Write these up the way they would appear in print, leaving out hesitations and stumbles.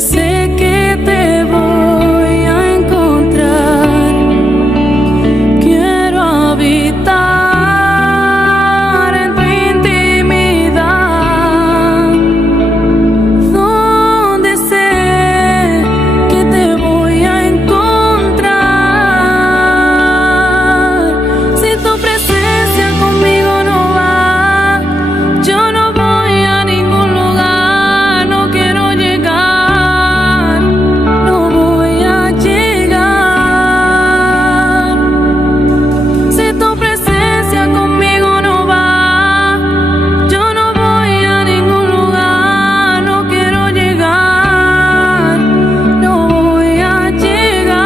sé que te voy a encontrar. Quiero habitar en tu intimidad, donde sé que te voy a encontrar. Si tu presencia conmigo no va, yo no voy a ningún lugar, no quiero llegar, no voy a llegar. Si tu presencia conmigo no va, yo no voy a ningún lugar, no quiero llegar, no voy a llegar.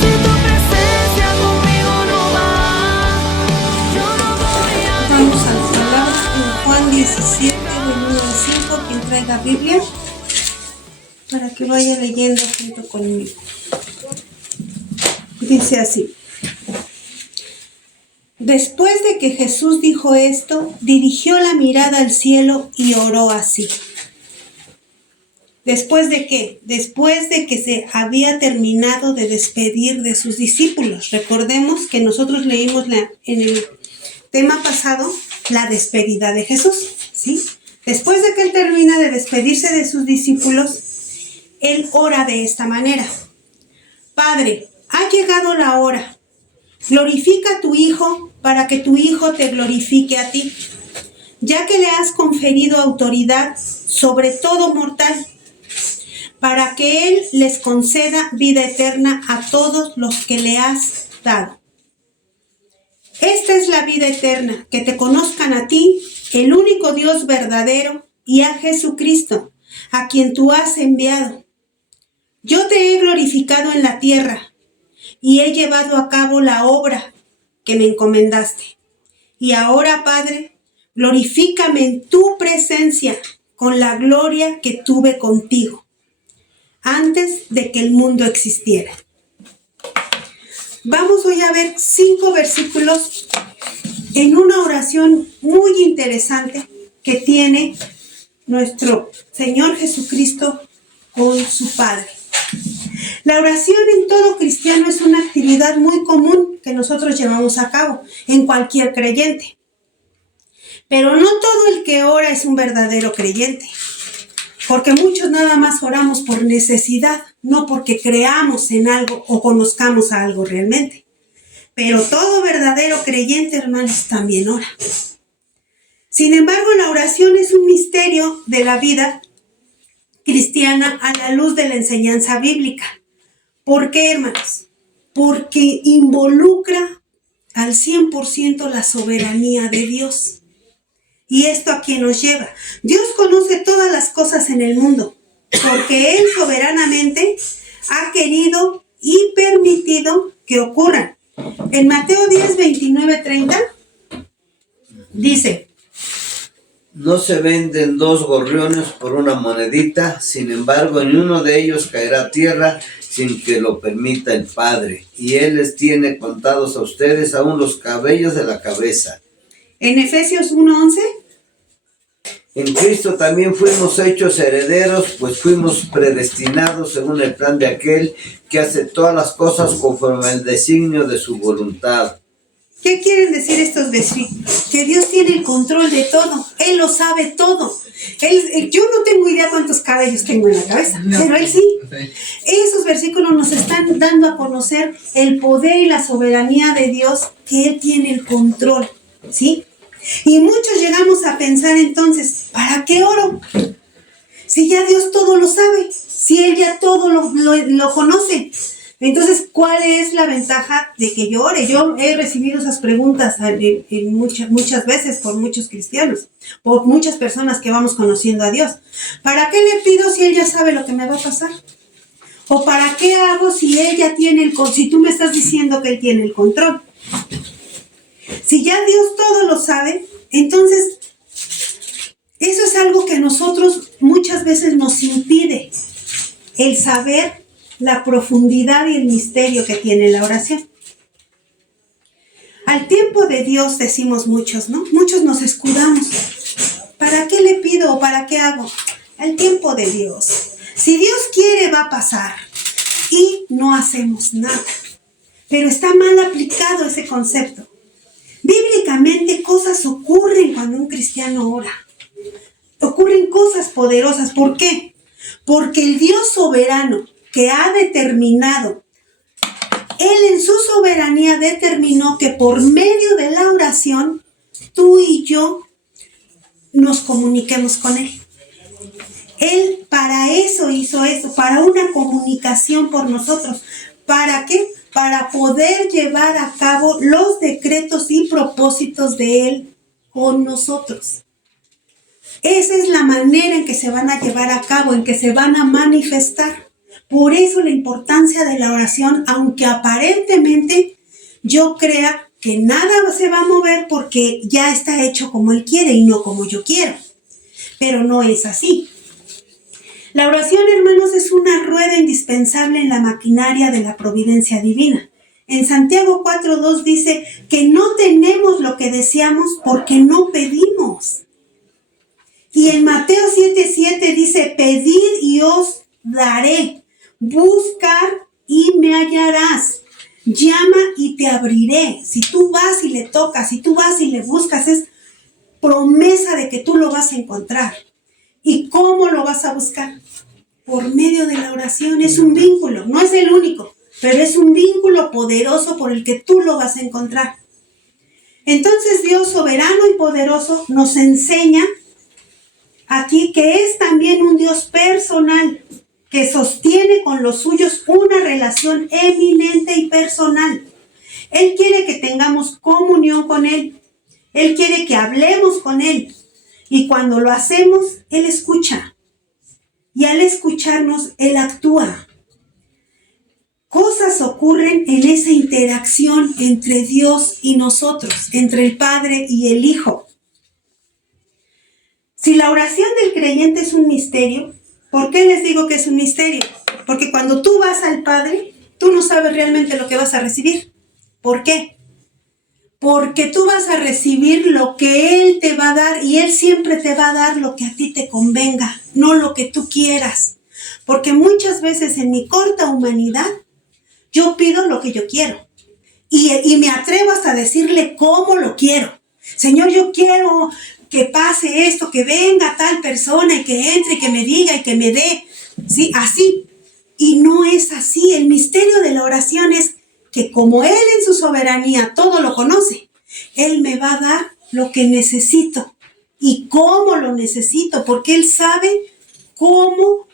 Si tu presencia conmigo no va, yo no voy a. Vamos a la palabra en Juan 17, del 1 al 5, quien traiga Biblia, para que vaya leyendo junto conmigo. Dice así: Después de que Jesús dijo esto, dirigió la mirada al cielo y oró así. ¿Después de qué? Después de que se había terminado de despedir de sus discípulos. Recordemos que nosotros leímos en el tema pasado la despedida de Jesús, ¿sí? Después de que él termina de despedirse de sus discípulos, él ora de esta manera: Padre, ha llegado la hora. Glorifica a tu Hijo para que tu Hijo te glorifique a ti, ya que le has conferido autoridad sobre todo mortal, para que Él les conceda vida eterna a todos los que le has dado. Esta es la vida eterna, que te conozcan a ti, el único Dios verdadero, y a Jesucristo, a quien tú has enviado. Yo te he glorificado en la tierra, y he llevado a cabo la obra que me encomendaste. Y ahora, Padre, glorifícame en tu presencia con la gloria que tuve contigo antes de que el mundo existiera. Vamos hoy a ver 5 versículos en una oración muy interesante que tiene nuestro Señor Jesucristo con su Padre. La oración en todo cristiano es una actividad muy común que nosotros llevamos a cabo en cualquier creyente. Pero no todo el que ora es un verdadero creyente, porque muchos nada más oramos por necesidad, no porque creamos en algo o conozcamos a algo realmente. Pero todo verdadero creyente, hermanos, también ora. Sin embargo, la oración es un misterio de la vida cristiana a la luz de la enseñanza bíblica. ¿Por qué, hermanos? Porque involucra al 100% la soberanía de Dios. ¿Y esto a quién nos lleva? Dios conoce todas las cosas en el mundo, porque Él soberanamente ha querido y permitido que ocurran. En Mateo 10, 29, 30, dice: No se venden 2 gorriones por una monedita, sin embargo, ni uno de ellos caerá a tierra sin que lo permita el Padre, y Él les tiene contados a ustedes aún los cabellos de la cabeza. En Efesios 1:11, En Cristo también fuimos hechos herederos, pues fuimos predestinados según el plan de aquel que hace todas las cosas conforme al designio de su voluntad. ¿qué quieren decir estos versículos? Que Dios tiene el control de todo, Él lo sabe todo. Yo no tengo idea cuántos cabellos tengo en la cabeza, pero Él sí. Esos versículos nos están dando a conocer el poder y la soberanía de Dios, que Él tiene el control, ¿sí? Y muchos llegamos a pensar entonces, ¿para qué oro? Si ya Dios todo lo sabe, si Él ya todo lo conoce. Entonces, ¿cuál es la ventaja de que yo ore? Yo he recibido esas preguntas muchas veces por muchos cristianos, por muchas personas que vamos conociendo a Dios. ¿Para qué le pido si Él ya sabe lo que me va a pasar? ¿O para qué hago si Él ya tiene si tú me estás diciendo que Él tiene el control? Si ya Dios todo lo sabe, entonces eso es algo que a nosotros muchas veces nos impide el saber la profundidad y el misterio que tiene la oración. Al tiempo de Dios decimos muchos, ¿no? Muchos nos escudamos. ¿Para qué le pido o para qué hago? Al tiempo de Dios. Si Dios quiere, va a pasar. Y no hacemos nada. Pero está mal aplicado ese concepto. Bíblicamente cosas ocurren cuando un cristiano ora. Ocurren cosas poderosas. ¿Por qué? Porque el Dios soberano que ha determinado, Él en su soberanía determinó que por medio de la oración, tú y yo nos comuniquemos con Él. Él para eso hizo eso, para una comunicación por nosotros. ¿Para qué? Para poder llevar a cabo los decretos y propósitos de Él con nosotros. Esa es la manera en que se van a llevar a cabo, en que se van a manifestar. Por eso la importancia de la oración, aunque aparentemente yo crea que nada se va a mover porque ya está hecho como Él quiere y no como yo quiero. Pero no es así. La oración, hermanos, es una rueda indispensable en la maquinaria de la providencia divina. En Santiago 4:2 dice que no tenemos lo que deseamos porque no pedimos. Y en Mateo 7:7 dice, pedid y os daré. Buscar y me hallarás. Llama y te abriré. Si tú vas y le tocas, si tú vas y le buscas, es promesa de que tú lo vas a encontrar. ¿Y cómo lo vas a buscar? Por medio de la oración. Es un vínculo, no es el único, pero es un vínculo poderoso por el que tú lo vas a encontrar. Entonces Dios soberano y poderoso nos enseña aquí que es también un Dios personal, que sostiene con los suyos una relación eminente y personal. Él quiere que tengamos comunión con Él. Él quiere que hablemos con Él. Y cuando lo hacemos, Él escucha. Y al escucharnos, Él actúa. Cosas ocurren en esa interacción entre Dios y nosotros, entre el Padre y el Hijo. Si la oración del creyente es un misterio, ¿por qué les digo que es un misterio? Porque cuando tú vas al Padre, tú no sabes realmente lo que vas a recibir. ¿Por qué? Porque tú vas a recibir lo que Él te va a dar y Él siempre te va a dar lo que a ti te convenga, no lo que tú quieras. Porque muchas veces en mi corta humanidad, yo pido lo que yo quiero. Y me atrevo hasta a decirle cómo lo quiero. Señor, yo quiero que pase esto, que venga tal persona y que entre y que me diga y que me dé. ¿Sí? Así. Y no es así. El misterio de la oración es que como Él en su soberanía todo lo conoce, Él me va a dar lo que necesito y cómo lo necesito, porque Él sabe cómo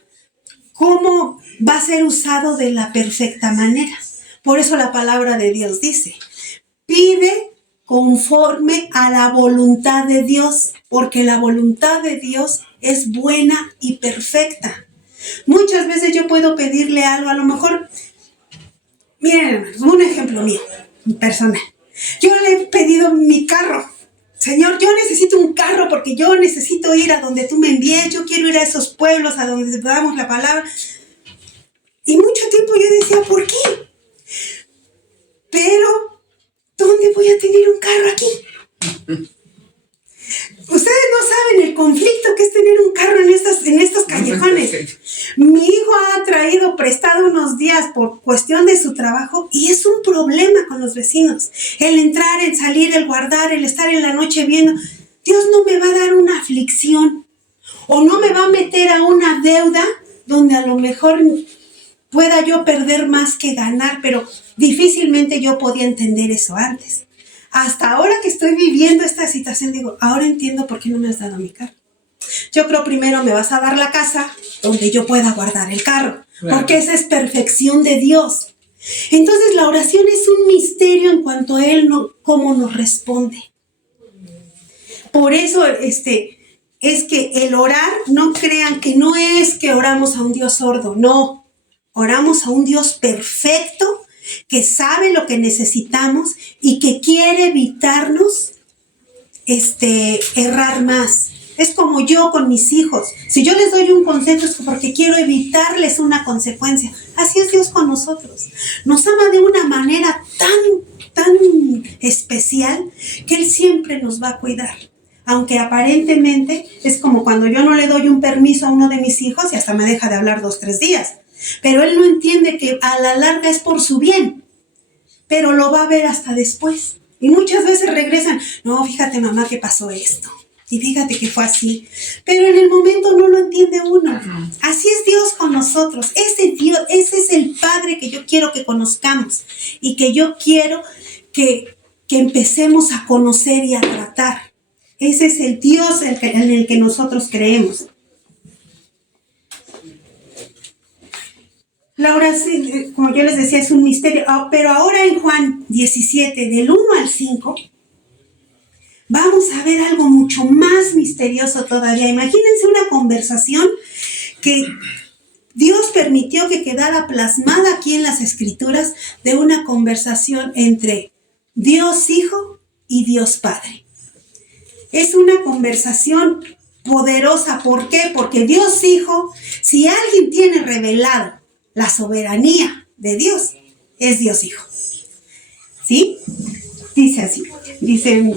va a ser usado de la perfecta manera. Por eso la palabra de Dios dice, pide conforme a la voluntad de Dios, porque la voluntad de Dios es buena y perfecta. Muchas veces yo puedo pedirle algo, a lo mejor, miren, un ejemplo mío, personal. Yo le he pedido mi carro. Señor, yo necesito un carro porque yo necesito ir a donde tú me envíes, yo quiero ir a esos pueblos a donde damos la palabra. Y mucho tiempo yo decía, ¿por qué? Pero, ¿dónde voy a tener un carro aquí? Ustedes no saben el conflicto que es tener un carro en estos callejones. Mi hijo ha traído prestado unos días por cuestión de su trabajo y es un problema con los vecinos. El entrar, el salir, el guardar, el estar en la noche viendo. Dios no me va a dar una aflicción o no me va a meter a una deuda donde a lo mejor pueda yo perder más que ganar, pero difícilmente yo podía entender eso antes. Hasta ahora que estoy viviendo esta situación, digo, ahora entiendo por qué no me has dado mi carro. Yo creo primero me vas a dar la casa donde yo pueda guardar el carro, claro, porque esa es perfección de Dios. Entonces la oración es un misterio en cuanto a Él, cómo nos responde. Por eso es que el orar, no crean que no es que oramos a un Dios sordo, no. Oramos a un Dios perfecto que sabe lo que necesitamos y que quiere evitarnos errar más. Es como yo con mis hijos. Si yo les doy un consejo es porque quiero evitarles una consecuencia. Así es Dios con nosotros. Nos ama de una manera tan especial que Él siempre nos va a cuidar. Aunque aparentemente es como cuando yo no le doy un permiso a uno de mis hijos y hasta me deja de hablar 2, 3 días. Pero él no entiende que a la larga es por su bien. Pero lo va a ver hasta después. Y muchas veces regresan, no, fíjate mamá que pasó esto. Y fíjate que fue así. Pero en el momento no lo entiende uno. Así es Dios con nosotros. Ese es el Padre que yo quiero que conozcamos. Y que yo quiero que empecemos a conocer y a tratar. Ese es el Dios en el que nosotros creemos. La oración, como yo les decía, es un misterio. Pero ahora en Juan 17, del 1 al 5, vamos a ver algo mucho más misterioso todavía. Imagínense una conversación que Dios permitió que quedara plasmada aquí en las Escrituras, de una conversación entre Dios Hijo y Dios Padre. Es una conversación poderosa. ¿Por qué? Porque Dios Hijo, si alguien tiene revelado la soberanía de Dios, es Dios Hijo. ¿Sí? Dice así. Dice,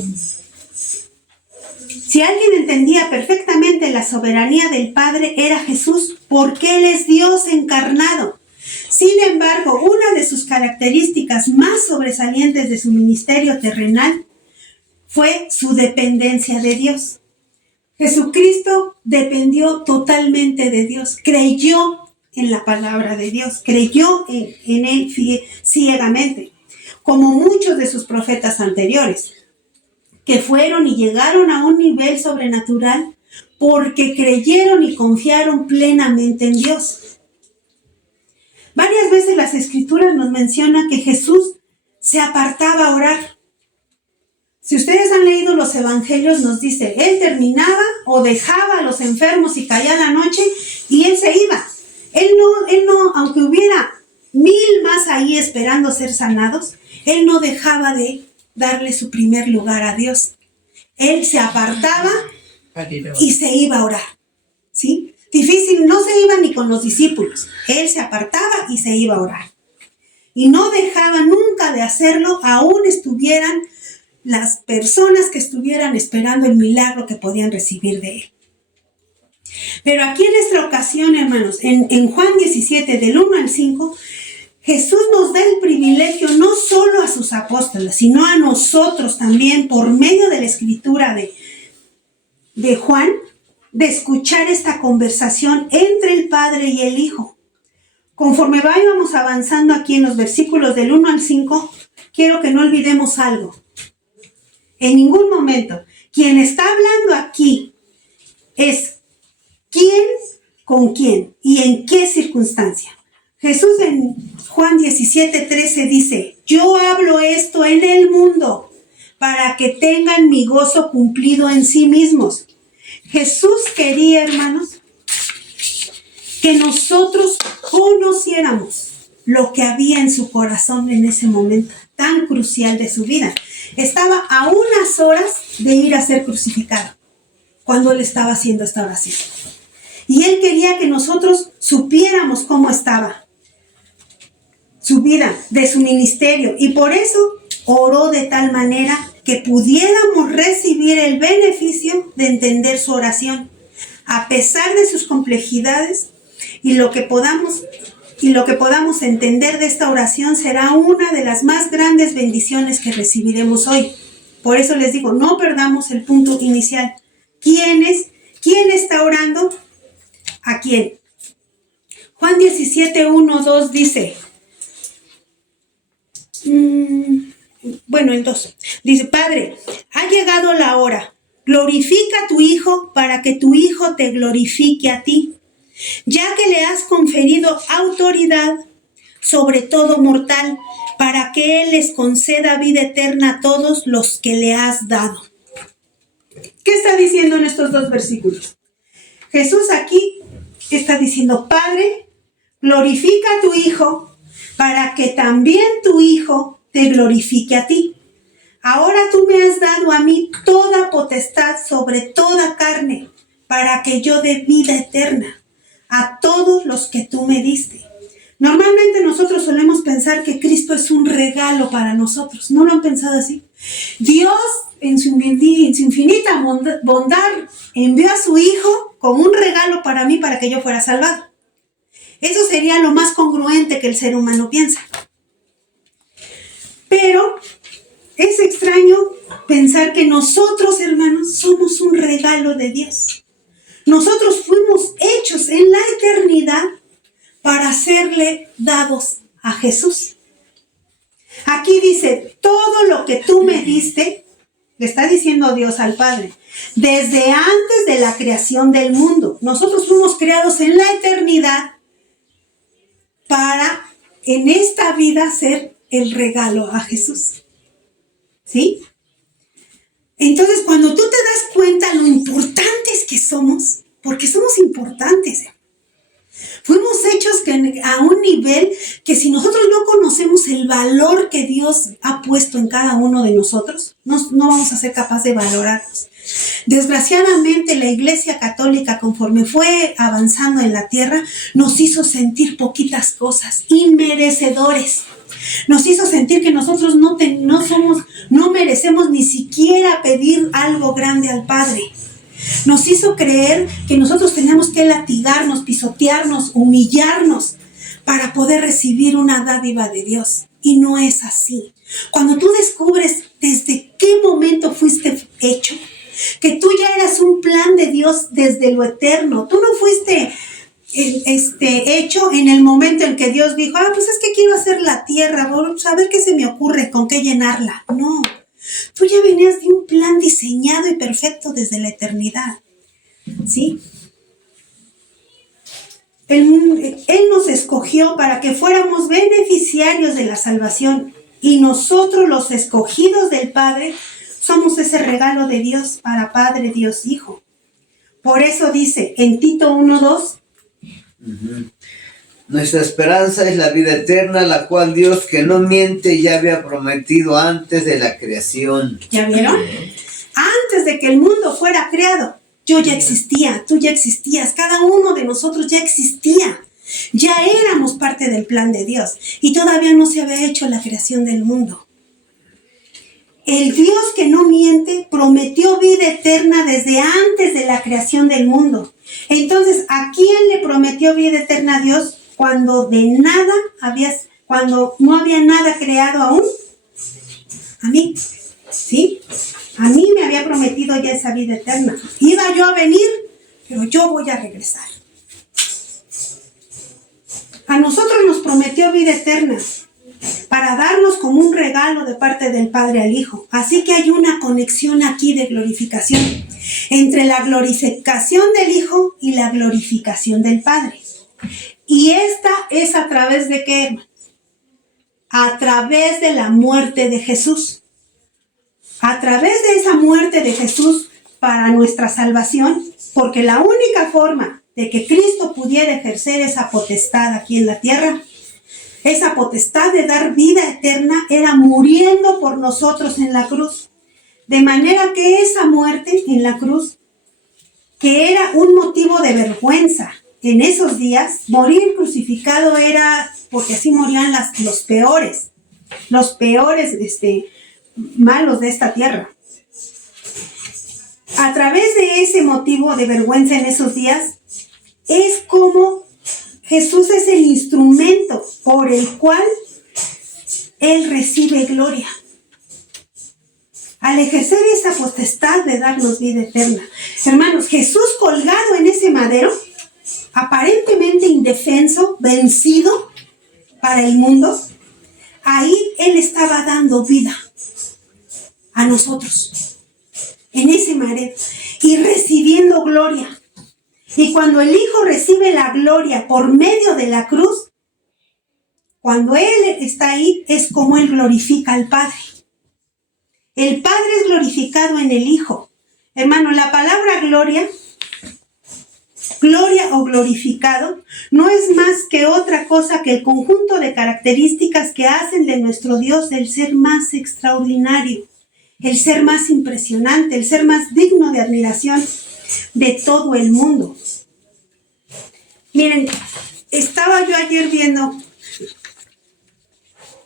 si alguien entendía perfectamente la soberanía del Padre, era Jesús, porque Él es Dios encarnado. Sin embargo, una de sus características más sobresalientes de su ministerio terrenal fue su dependencia de Dios. Jesucristo dependió totalmente de Dios, creyó en la palabra de Dios, creyó en Él ciegamente, como muchos de sus profetas anteriores, que fueron y llegaron a un nivel sobrenatural porque creyeron y confiaron plenamente en Dios. Varias veces las Escrituras nos mencionan que Jesús se apartaba a orar. Si ustedes han leído los evangelios, nos dice, Él terminaba o dejaba a los enfermos y caía la noche y Él se iba. Él no, aunque hubiera 1000 más ahí esperando ser sanados, Él no dejaba de darle su primer lugar a Dios. Él se apartaba y se iba a orar. ¿Sí? Difícil, no se iba ni con los discípulos. Él se apartaba y se iba a orar. Y no dejaba nunca de hacerlo, aún estuvieran las personas que estuvieran esperando el milagro que podían recibir de Él. Pero aquí en esta ocasión, hermanos, en Juan 17, del 1 al 5, Jesús nos da el privilegio no solo a sus apóstoles, sino a nosotros también, por medio de la escritura de Juan, de escuchar esta conversación entre el Padre y el Hijo. Conforme vayamos avanzando aquí en los versículos del 1 al 5, quiero que no olvidemos algo. En ningún momento, quien está hablando aquí es quién con quién y en qué circunstancia. Jesús en Juan 17:13 dice, yo hablo esto en el mundo para que tengan mi gozo cumplido en sí mismos. Jesús quería, hermanos, que nosotros conociéramos lo que había en su corazón en ese momento tan crucial de su vida. Estaba a unas horas de ir a ser crucificado cuando Él estaba haciendo esta oración. Y Él quería que nosotros supiéramos cómo estaba su vida, de su ministerio. Y por eso oró de tal manera que pudiéramos recibir el beneficio de entender su oración, a pesar de sus complejidades, y lo que podamos entender de esta oración será una de las más grandes bendiciones que recibiremos hoy. Por eso les digo, no perdamos el punto inicial. ¿Quién está orando? ¿A quién? Juan 17, 1, 2 dice, el 2, dice, Padre, ha llegado la hora, glorifica a tu Hijo para que tu Hijo te glorifique a ti, ya que le has conferido autoridad sobre todo mortal, para que Él les conceda vida eterna a todos los que le has dado. ¿Qué está diciendo en estos dos versículos? Jesús aquí está diciendo, Padre, glorifica a tu Hijo, para que también tu Hijo te glorifique a ti. Ahora tú me has dado a mí toda potestad sobre toda carne, para que yo dé vida eterna a todos los que tú me diste. Normalmente nosotros solemos pensar que Cristo es un regalo para nosotros. ¿No lo han pensado así? Dios, en su infinita bondad, envió a su Hijo como un regalo para mí, para que yo fuera salvado. Eso sería lo más congruente que el ser humano piensa. Pero es extraño pensar que nosotros, hermanos, somos un regalo de Dios. Nosotros fuimos hechos en la eternidad para serle dados a Jesús. Aquí dice, todo lo que tú me diste, le está diciendo Dios al Padre, desde antes de la creación del mundo. Nosotros fuimos creados en la eternidad para en esta vida ser el regalo a Jesús. ¿Sí? Entonces, cuando tú te das cuenta lo importantes que somos, porque somos importantes, fuimos hechos a un nivel que si nosotros no conocemos el valor que Dios ha puesto en cada uno de nosotros, no vamos a ser capaces de valorarnos. Desgraciadamente, la Iglesia Católica, conforme fue avanzando en la tierra, nos hizo sentir poquitas cosas, inmerecedores. Nos hizo sentir que nosotros no merecemos ni siquiera pedir algo grande al Padre. Nos hizo creer que nosotros teníamos que latigarnos, pisotearnos, humillarnos para poder recibir una dádiva de Dios. Y no es así. Cuando tú descubres desde qué momento fuiste hecho, que tú ya eras un plan de Dios desde lo eterno. Tú no fuiste hecho en el momento en que Dios dijo, pues es que quiero hacer la tierra, a ver qué se me ocurre, con qué llenarla. No, tú ya venías de un plan diseñado y perfecto desde la eternidad, ¿sí? Él nos escogió para que fuéramos beneficiarios de la salvación, y nosotros, los escogidos del Padre, somos ese regalo de Dios para Padre, Dios, Hijo. Por eso dice en Tito 1:2, nuestra esperanza es la vida eterna, la cual Dios, que no miente, ya había prometido antes de la creación. ¿Ya vieron? Antes de que el mundo fuera creado, yo ya existía, tú ya existías, cada uno de nosotros ya existía. Ya éramos parte del plan de Dios y todavía no se había hecho la creación del mundo. El Dios que no miente prometió vida eterna desde antes de la creación del mundo. Entonces, ¿a quién le prometió vida eterna a Dios cuando cuando no había nada creado aún? A mí, ¿sí? A mí me había prometido ya esa vida eterna. Iba yo a venir, pero yo voy a regresar. A nosotros nos prometió vida eterna para darnos como un regalo de parte del Padre al Hijo. Así que hay una conexión aquí de glorificación entre la glorificación del Hijo y la glorificación del Padre. Y esta es a través de ¿qué, hermanos? A través de la muerte de Jesús. A través de esa muerte de Jesús para nuestra salvación, porque la única forma de que Cristo pudiera ejercer esa potestad aquí en la tierra, esa potestad de dar vida eterna, era muriendo por nosotros en la cruz. De manera que esa muerte en la cruz, que era un motivo de vergüenza en esos días, morir crucificado era, porque así morían los peores malos de esta tierra. A través de ese motivo de vergüenza en esos días, es como Jesús es el instrumento por el cual Él recibe gloria. Al ejercer esa potestad de darnos vida eterna. Hermanos, Jesús colgado en ese madero, aparentemente indefenso, vencido para el mundo, ahí Él estaba dando vida a nosotros, en ese madero, y recibiendo gloria. Y cuando el Hijo recibe la gloria por medio de la cruz, Cuando Él está ahí, es como Él glorifica al Padre. El Padre es glorificado en el Hijo. Hermano, la palabra gloria o glorificado no es más que otra cosa que el conjunto de características que hacen de nuestro Dios el ser más extraordinario, el ser más impresionante, el ser más digno de admiración de todo el mundo. Miren, estaba yo ayer viendo,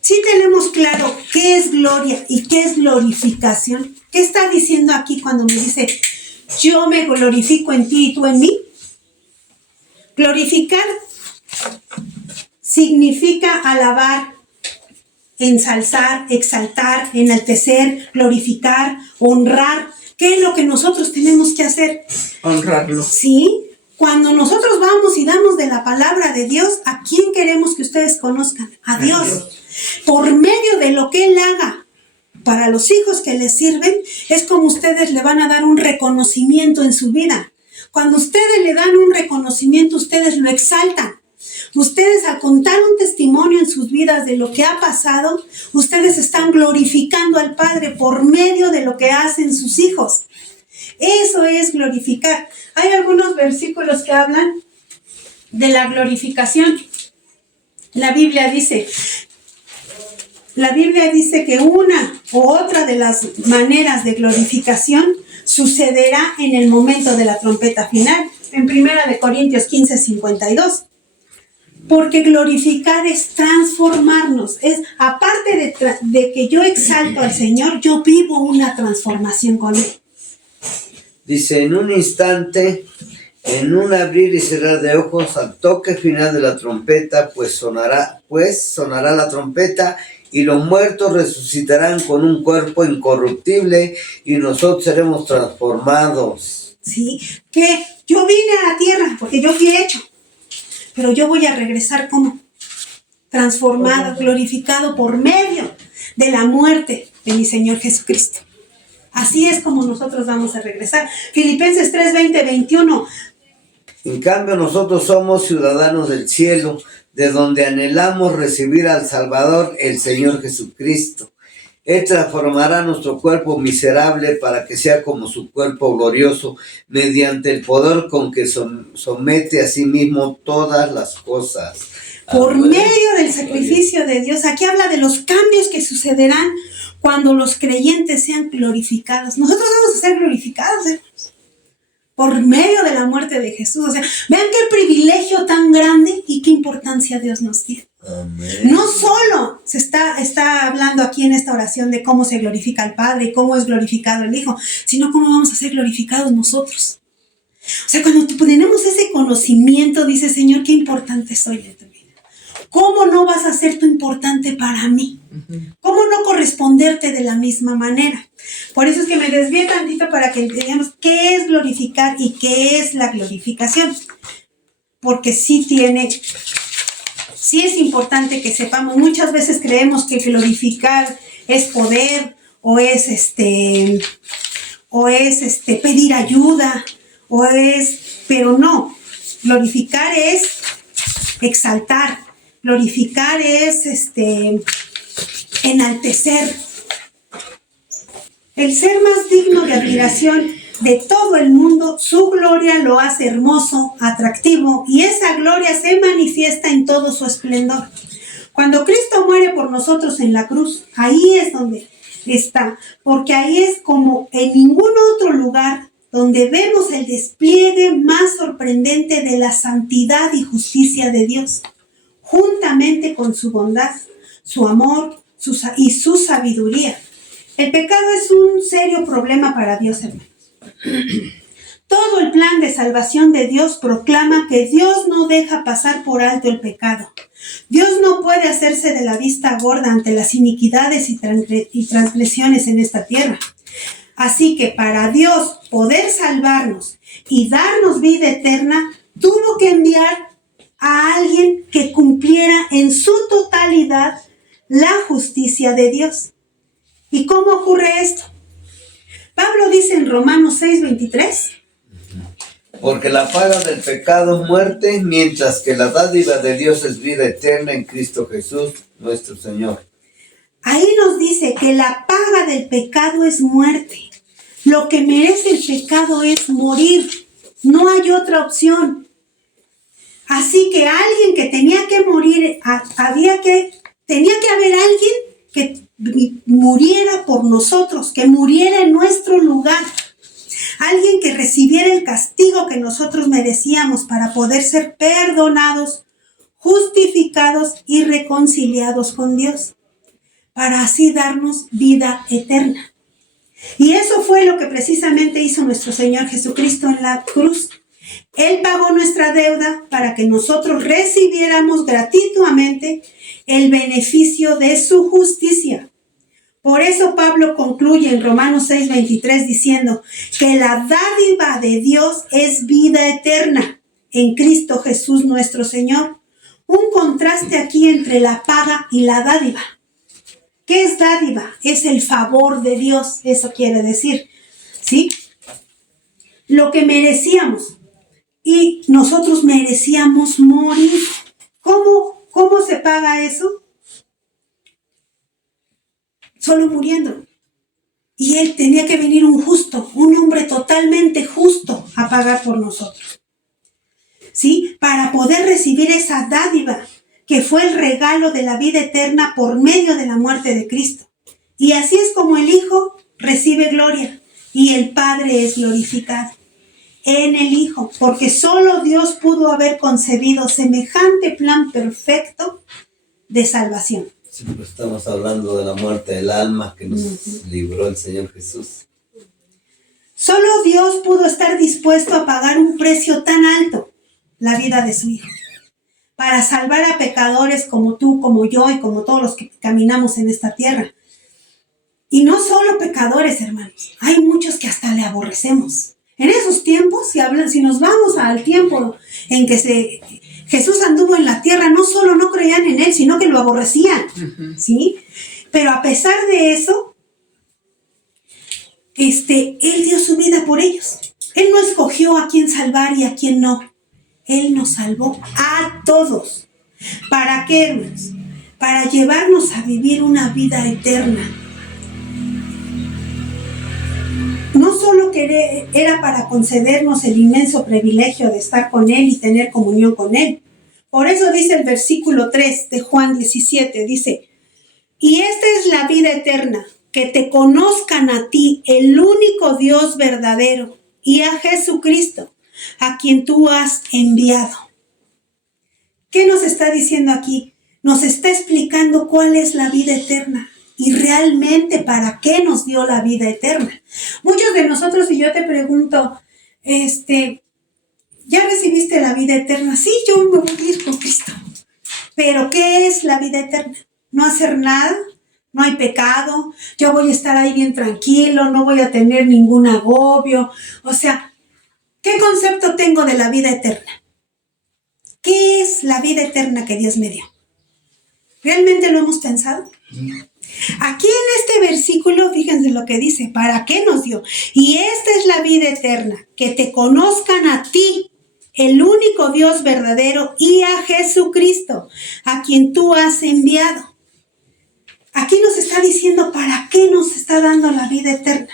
sí tenemos claro qué es gloria y qué es glorificación. ¿Qué está diciendo aquí cuando me dice, yo me glorifico en ti y tú en mí? Glorificar significa alabar, ensalzar, exaltar, enaltecer, glorificar, honrar. ¿Qué es lo que nosotros tenemos que hacer? Honrarlo. Sí, cuando nosotros vamos y damos de la palabra de Dios, ¿a quién queremos que ustedes conozcan? A Dios. Por medio de lo que Él haga para los hijos que les sirven, es como ustedes le van a dar un reconocimiento en su vida. Cuando ustedes le dan un reconocimiento, ustedes lo exaltan. Ustedes, al contar un testimonio en sus vidas de lo que ha pasado, ustedes están glorificando al Padre por medio de lo que hacen sus hijos. Eso es glorificar. Hay algunos versículos que hablan de la glorificación. La Biblia dice que una u otra de las maneras de glorificación sucederá en el momento de la trompeta final, en 1 Corintios 15:52. Porque glorificar es transformarnos. Es, aparte de que yo exalto al Señor, yo vivo una transformación con Él. Dice, en un instante, en un abrir y cerrar de ojos, al toque final de la trompeta, pues sonará la trompeta, y los muertos resucitarán con un cuerpo incorruptible, y nosotros seremos transformados. Sí, que yo vine a la tierra porque yo fui hecho, pero yo voy a regresar como transformado, glorificado por medio de la muerte de mi Señor Jesucristo. Así es como nosotros vamos a regresar. Filipenses 3:20-21. En cambio, nosotros somos ciudadanos del cielo, de donde anhelamos recibir al Salvador, el Señor Jesucristo. Él transformará nuestro cuerpo miserable para que sea como su cuerpo glorioso, mediante el poder con que somete a sí mismo todas las cosas. Por Amén. medio del sacrificio de Dios. Aquí habla de los cambios que sucederán cuando los creyentes sean glorificados. Nosotros vamos a ser glorificados, hermanos, por medio de la muerte de Jesús. O sea, vean qué privilegio tan grande y qué importancia Dios nos tiene. Amén. No solo se está hablando aquí en esta oración de cómo se glorifica al Padre y cómo es glorificado el Hijo, sino cómo vamos a ser glorificados nosotros. O sea, cuando tenemos ese conocimiento, dice, Señor, qué importante soy de tu vida. ¿Cómo no vas a ser tú importante para mí? ¿Cómo no corresponderte de la misma manera? Por eso es que me desvié tantito para que entendamos qué es glorificar y qué es la glorificación. Porque sí es importante que sepamos. Muchas veces creemos que glorificar es poder o es pedir ayuda pero no. Glorificar es exaltar. Glorificar es enaltecer. El ser más digno de admiración de todo el mundo, su gloria lo hace hermoso, atractivo, y esa gloria se manifiesta en todo su esplendor. Cuando Cristo muere por nosotros en la cruz, ahí es donde está, porque ahí es como en ningún otro lugar donde vemos el despliegue más sorprendente de la santidad y justicia de Dios, juntamente con su bondad, su amor y su sabiduría. El pecado es un serio problema para Dios, hermanos. Todo el plan de salvación de Dios proclama que Dios no deja pasar por alto el pecado. Dios no puede hacerse de la vista gorda ante las iniquidades y transgresiones en esta tierra. Así que para Dios poder salvarnos y darnos vida eterna, tuvo que enviar a alguien que cumpliera en su totalidad la justicia de Dios. ¿Y cómo ocurre esto? Pablo dice en Romanos 6:23, Porque la paga del pecado es muerte, mientras que la dádiva de Dios es vida eterna en Cristo Jesús, nuestro Señor. Ahí nos dice que la paga del pecado es muerte. Lo que merece el pecado es morir. No hay otra opción. Así que alguien que tenía que morir, tenía que haber alguien que muriera por nosotros, que muriera en nuestro lugar. Alguien que recibiera el castigo que nosotros merecíamos para poder ser perdonados, justificados y reconciliados con Dios, para así darnos vida eterna. Y eso fue lo que precisamente hizo nuestro Señor Jesucristo en la cruz. Él pagó nuestra deuda para que nosotros recibiéramos gratuitamente el beneficio de su justicia. Por eso Pablo concluye en Romanos 6:23 diciendo que la dádiva de Dios es vida eterna en Cristo Jesús nuestro Señor. Un contraste aquí entre la paga y la dádiva. ¿Qué es dádiva? Es el favor de Dios, eso quiere decir, ¿sí? Lo que merecíamos. Y nosotros merecíamos morir. ¿Cómo se paga eso? Solo muriendo. Y él tenía que venir un justo, un hombre totalmente justo a pagar por nosotros. ¿Sí? Para poder recibir esa dádiva que fue el regalo de la vida eterna por medio de la muerte de Cristo. Y así es como el Hijo recibe gloria y el Padre es glorificado en el Hijo, porque solo Dios pudo haber concebido semejante plan perfecto de salvación. Siempre estamos hablando de la muerte del alma que nos libró el Señor Jesús. Solo Dios pudo estar dispuesto a pagar un precio tan alto, la vida de su Hijo, para salvar a pecadores como tú, como yo y como todos los que caminamos en esta tierra. Y no solo pecadores, hermanos, hay muchos que hasta le aborrecemos. En esos tiempos, si nos vamos al tiempo en que Jesús anduvo en la tierra, no solo no creían en Él, sino que lo aborrecían, ¿sí? Pero a pesar de eso, Él dio su vida por ellos. Él no escogió a quién salvar y a quién no. Él nos salvó a todos. ¿Para qué, hermanos? Para llevarnos a vivir una vida eterna. No solo que era para concedernos el inmenso privilegio de estar con Él y tener comunión con Él. Por eso dice el versículo 3 de Juan 17, dice, y esta es la vida eterna, que te conozcan a ti, el único Dios verdadero, y a Jesucristo, a quien tú has enviado. ¿Qué nos está diciendo aquí? Nos está explicando cuál es la vida eterna. Y realmente, ¿para qué nos dio la vida eterna? Muchos de nosotros, si yo te pregunto, ¿ya recibiste la vida eterna? Sí, yo me voy a ir con Cristo. Pero, ¿qué es la vida eterna? No hacer nada, no hay pecado, yo voy a estar ahí bien tranquilo, no voy a tener ningún agobio. O sea, ¿qué concepto tengo de la vida eterna? ¿Qué es la vida eterna que Dios me dio? ¿Realmente lo hemos pensado? Aquí en este versículo, fíjense lo que dice, ¿para qué nos dio? Y esta es la vida eterna, que te conozcan a ti, el único Dios verdadero, y a Jesucristo, a quien tú has enviado. Aquí nos está diciendo para qué nos está dando la vida eterna.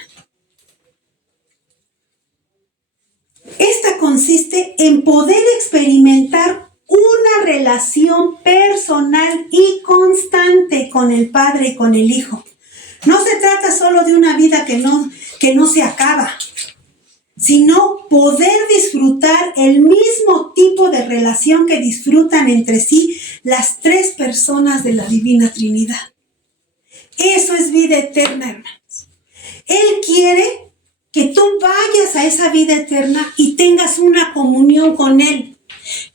Esta consiste en poder experimentar una relación personal y constante con el Padre y con el Hijo. No se trata solo de una vida que no se acaba, sino poder disfrutar el mismo tipo de relación que disfrutan entre sí las tres personas de la Divina Trinidad. Eso es vida eterna, hermanos. Él quiere que tú vayas a esa vida eterna y tengas una comunión con Él.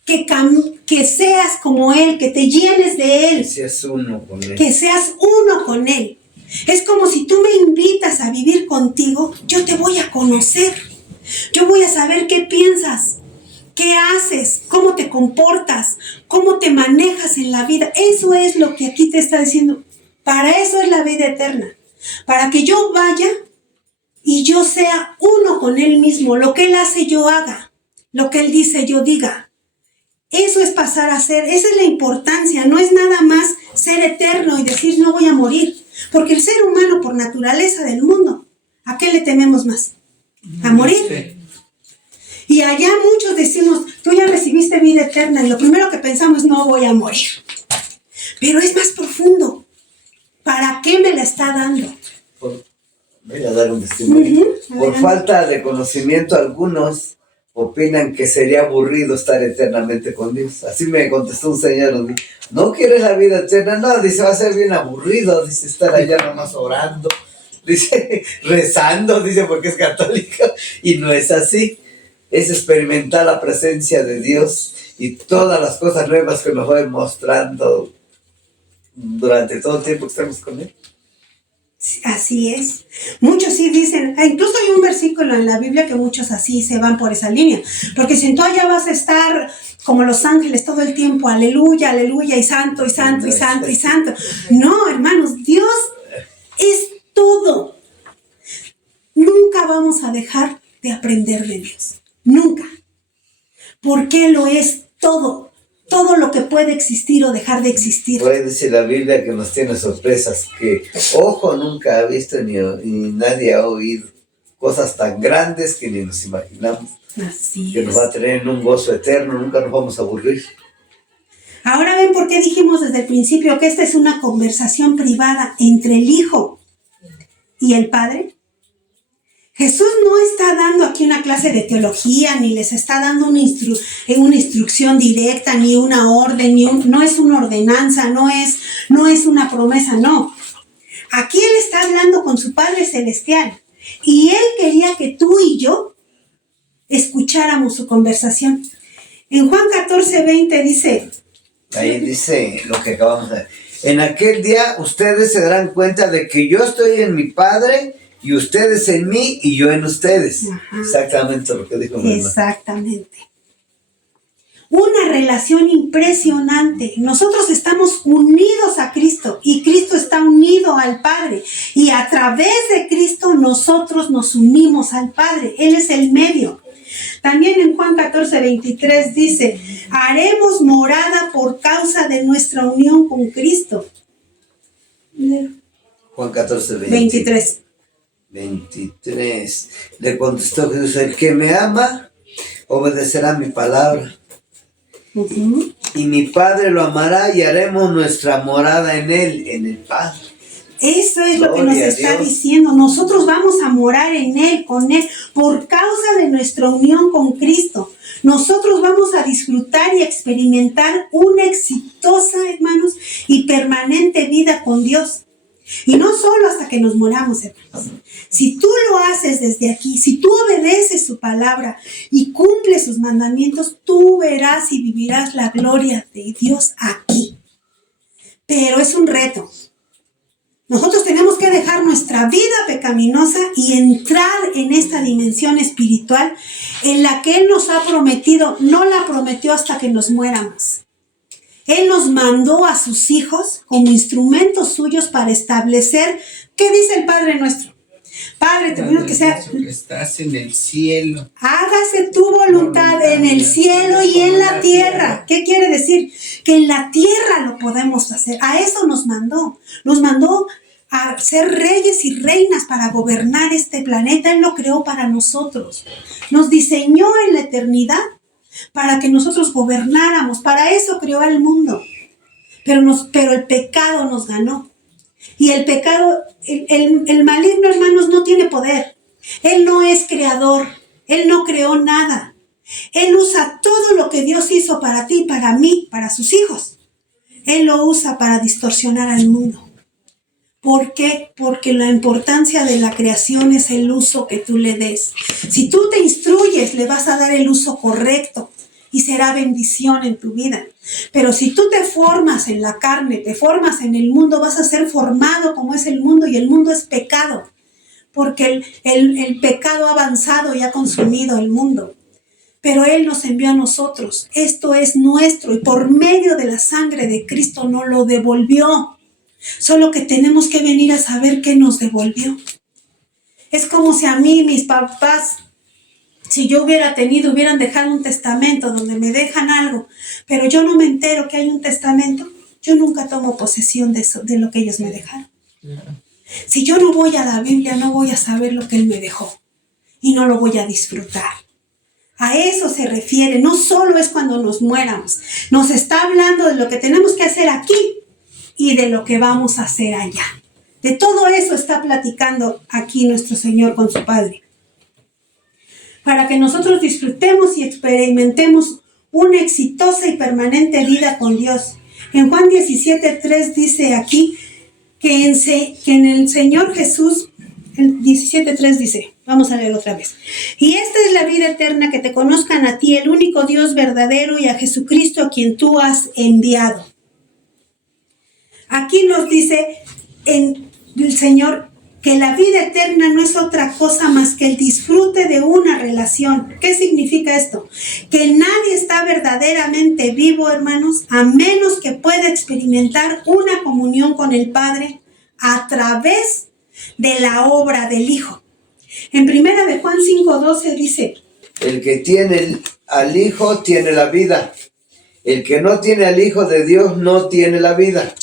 Que seas como Él, que te llenes de Él. Que seas uno con Él. Que seas uno con Él. Es como si tú me invitas a vivir contigo, yo te voy a conocer. Yo voy a saber qué piensas, qué haces, cómo te comportas, cómo te manejas en la vida. Eso es lo que aquí te está diciendo. Para eso es la vida eterna. Para que yo vaya y yo sea uno con Él mismo. Lo que Él hace, yo haga. lo que Él dice yo diga. Eso es pasar a ser, esa es la importancia, no es nada más ser eterno y decir no voy a morir, porque el ser humano por naturaleza del mundo, ¿a qué le tememos más? A morir. Sí. Y allá muchos decimos, tú ya recibiste vida eterna y lo primero que pensamos, no voy a morir. Pero es más profundo. ¿Para qué me la está dando? Voy a dar un testimonio. Ujú, Por adelante. falta de conocimiento, algunos opinan que sería aburrido estar eternamente con Dios. Así me contestó un señor. ¿No quieres la vida eterna? No, dice, va a ser bien aburrido. Dice, estar allá nomás orando. Dice, rezando, dice, porque es católico. Y no es así. Es experimentar la presencia de Dios y todas las cosas nuevas que nos va mostrando durante todo el tiempo que estamos con Él. Así es. Muchos sí dicen, incluso hay un versículo en la Biblia que muchos así se van por esa línea, porque si tú allá vas a estar como los ángeles todo el tiempo, aleluya, aleluya, y santo, y santo, y santo, y santo. No, hermanos, Dios es todo. Nunca vamos a dejar de aprender de Dios. Nunca. Porque Él lo es todo. Todo lo que puede existir o dejar de existir. Puede decir la Biblia que nos tiene sorpresas que ojo nunca ha visto ni nadie ha oído. Cosas tan grandes que ni nos imaginamos. Así Que es. nos va a tener en un gozo eterno, nunca nos vamos a aburrir. Ahora ven por qué dijimos desde el principio que esta es una conversación privada entre el Hijo y el Padre. Jesús no está dando aquí una clase de teología, ni les está dando una instrucción directa, ni una orden, no es una ordenanza, no es una promesa, no. Aquí Él está hablando con su Padre Celestial y Él quería que tú y yo escucháramos su conversación. En Juan 14:20 dice... Ahí dice lo que acabamos de ver. En aquel día ustedes se darán cuenta de que yo estoy en mi Padre y ustedes en mí y yo en ustedes. Ajá. Exactamente lo que dijo mi hermano. Exactamente. Una relación impresionante. Nosotros estamos unidos a Cristo y Cristo está unido al Padre. Y a través de Cristo nosotros nos unimos al Padre. Él es el medio. También en Juan 14:23 dice, haremos morada por causa de nuestra unión con Cristo. Juan 14, 23. 23. Le contestó Jesús, el que me ama obedecerá mi palabra. Uh-huh. Y mi Padre lo amará y haremos nuestra morada en él, en el Padre. Eso es lo que Gloria nos a está Dios. diciendo. Nosotros vamos a morar en Él, con Él, por causa de nuestra unión con Cristo. Nosotros vamos a disfrutar y experimentar una exitosa, hermanos, y permanente vida con Dios. Y no solo hasta que nos moramos, hermanos. Si tú lo haces desde aquí, si tú obedeces su palabra y cumples sus mandamientos, tú verás y vivirás la gloria de Dios aquí. Pero es un reto. Nosotros tenemos que dejar nuestra vida pecaminosa y entrar en esta dimensión espiritual en la que Él nos ha prometido. No la prometió hasta que nos muéramos. Él nos mandó a sus hijos como instrumentos suyos para establecer, ¿qué dice el Padre nuestro? Padre, te pido que sea, Que estás en el cielo. hágase tu voluntad en el cielo y en la tierra. ¿Qué quiere decir? Que en la tierra lo podemos hacer. A eso nos mandó. Nos mandó a ser reyes y reinas para gobernar este planeta. Él lo creó para nosotros. Nos diseñó en la eternidad para que nosotros gobernáramos. Para eso creó el mundo. Pero el pecado nos ganó. Y el pecado, el maligno, hermanos, no tiene poder. Él no es creador. Él no creó nada. Él usa todo lo que Dios hizo para ti, para mí, para sus hijos. Él lo usa para distorsionar al mundo. ¿Por qué? Porque la importancia de la creación es el uso que tú le des. Si tú te instruyes, le vas a dar el uso correcto y será bendición en tu vida. Pero si tú te formas en la carne, te formas en el mundo, vas a ser formado como es el mundo, y el mundo es pecado. Porque el pecado ha avanzado y ha consumido el mundo. Pero Él nos envió a nosotros. Esto es nuestro y por medio de la sangre de Cristo nos lo devolvió. Solo que tenemos que venir a saber qué nos devolvió. Es como si a mí mis papás Si yo hubieran dejado un testamento donde me dejan algo, pero yo no me entero que hay un testamento, yo nunca tomo posesión de eso, de lo que ellos me dejaron. Si yo no voy a la Biblia, no voy a saber lo que Él me dejó y no lo voy a disfrutar. A eso se refiere, no solo es cuando nos muéramos, nos está hablando de lo que tenemos que hacer aquí y de lo que vamos a hacer allá. De todo eso está platicando aquí nuestro Señor con su Padre. Para que nosotros disfrutemos y experimentemos una exitosa y permanente vida con Dios. En Juan 17:3 dice aquí que en el Señor Jesús, el 17:3 dice, vamos a leer otra vez. Y esta es la vida eterna, que te conozcan a ti, el único Dios verdadero, y a Jesucristo a quien tú has enviado. Aquí nos dice el Señor que la vida eterna no es otra cosa más que el disfrute de una relación. ¿Qué significa esto? Que nadie está verdaderamente vivo, hermanos, a menos que pueda experimentar una comunión con el Padre a través de la obra del Hijo. En 1 de Juan 5:12 dice: El que tiene al Hijo tiene la vida. El que no tiene al Hijo de Dios no tiene la vida.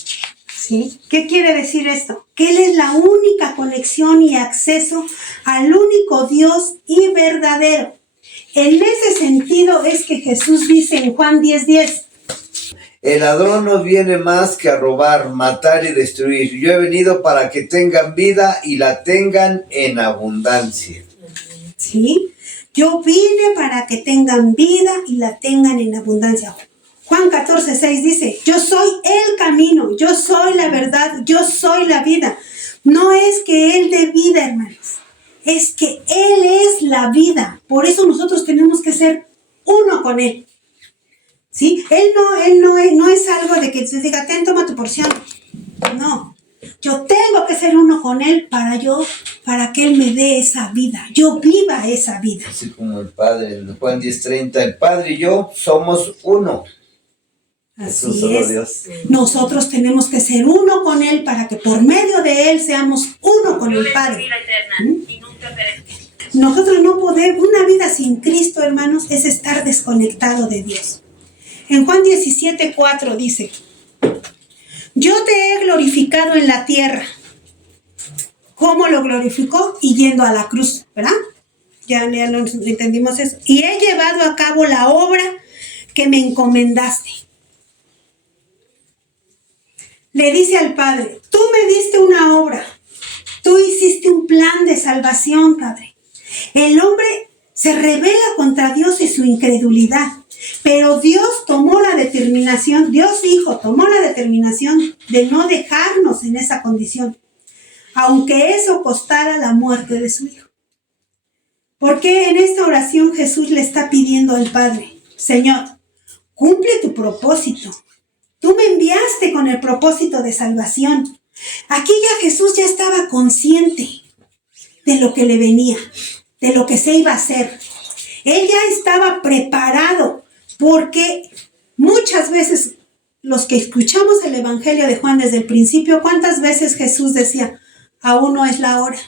¿sí? ¿Qué quiere decir esto? Que Él es la única conexión y acceso al único Dios y verdadero. En ese sentido es que Jesús dice en Juan 10:10: El ladrón no viene más que a robar, matar y destruir. Yo he venido para que tengan vida y la tengan en abundancia. ¿Sí? Yo vine para que tengan vida y la tengan en abundancia. Juan 14:6 dice: yo soy el camino, yo soy la verdad, yo soy la vida. No es que Él dé vida, hermanos, es que Él es la vida. Por eso nosotros tenemos que ser uno con Él. ¿Sí? Él no es algo de que se diga, ten, toma tu porción. No, yo tengo que ser uno con Él para que Él me dé esa vida, yo viva esa vida. Así como el Padre, en Juan 10:30, el Padre y yo somos uno. Así Jesús, solo es. Dios. Nosotros tenemos que ser uno con Él para que por medio de Él seamos uno con el Padre. Nosotros no podemos, una vida sin Cristo, hermanos, es estar desconectado de Dios. En Juan 17:4 dice: yo te he glorificado en la tierra. ¿Cómo lo glorificó? Y yendo a la cruz, ¿verdad? Ya lo entendimos eso. Y he llevado a cabo la obra que me encomendaste. Le dice al Padre: tú me diste una obra, tú hiciste un plan de salvación, Padre. El hombre se rebela contra Dios y su incredulidad, pero Dios tomó la determinación, Dios Hijo tomó la determinación de no dejarnos en esa condición, aunque eso costara la muerte de su Hijo. Porque en esta oración Jesús le está pidiendo al Padre: Señor, cumple tu propósito. Tú me enviaste con el propósito de salvación. Aquí ya Jesús ya estaba consciente de lo que le venía, de lo que se iba a hacer. Él ya estaba preparado, porque muchas veces los que escuchamos el Evangelio de Juan desde el principio, ¿cuántas veces Jesús decía: aún no es la hora?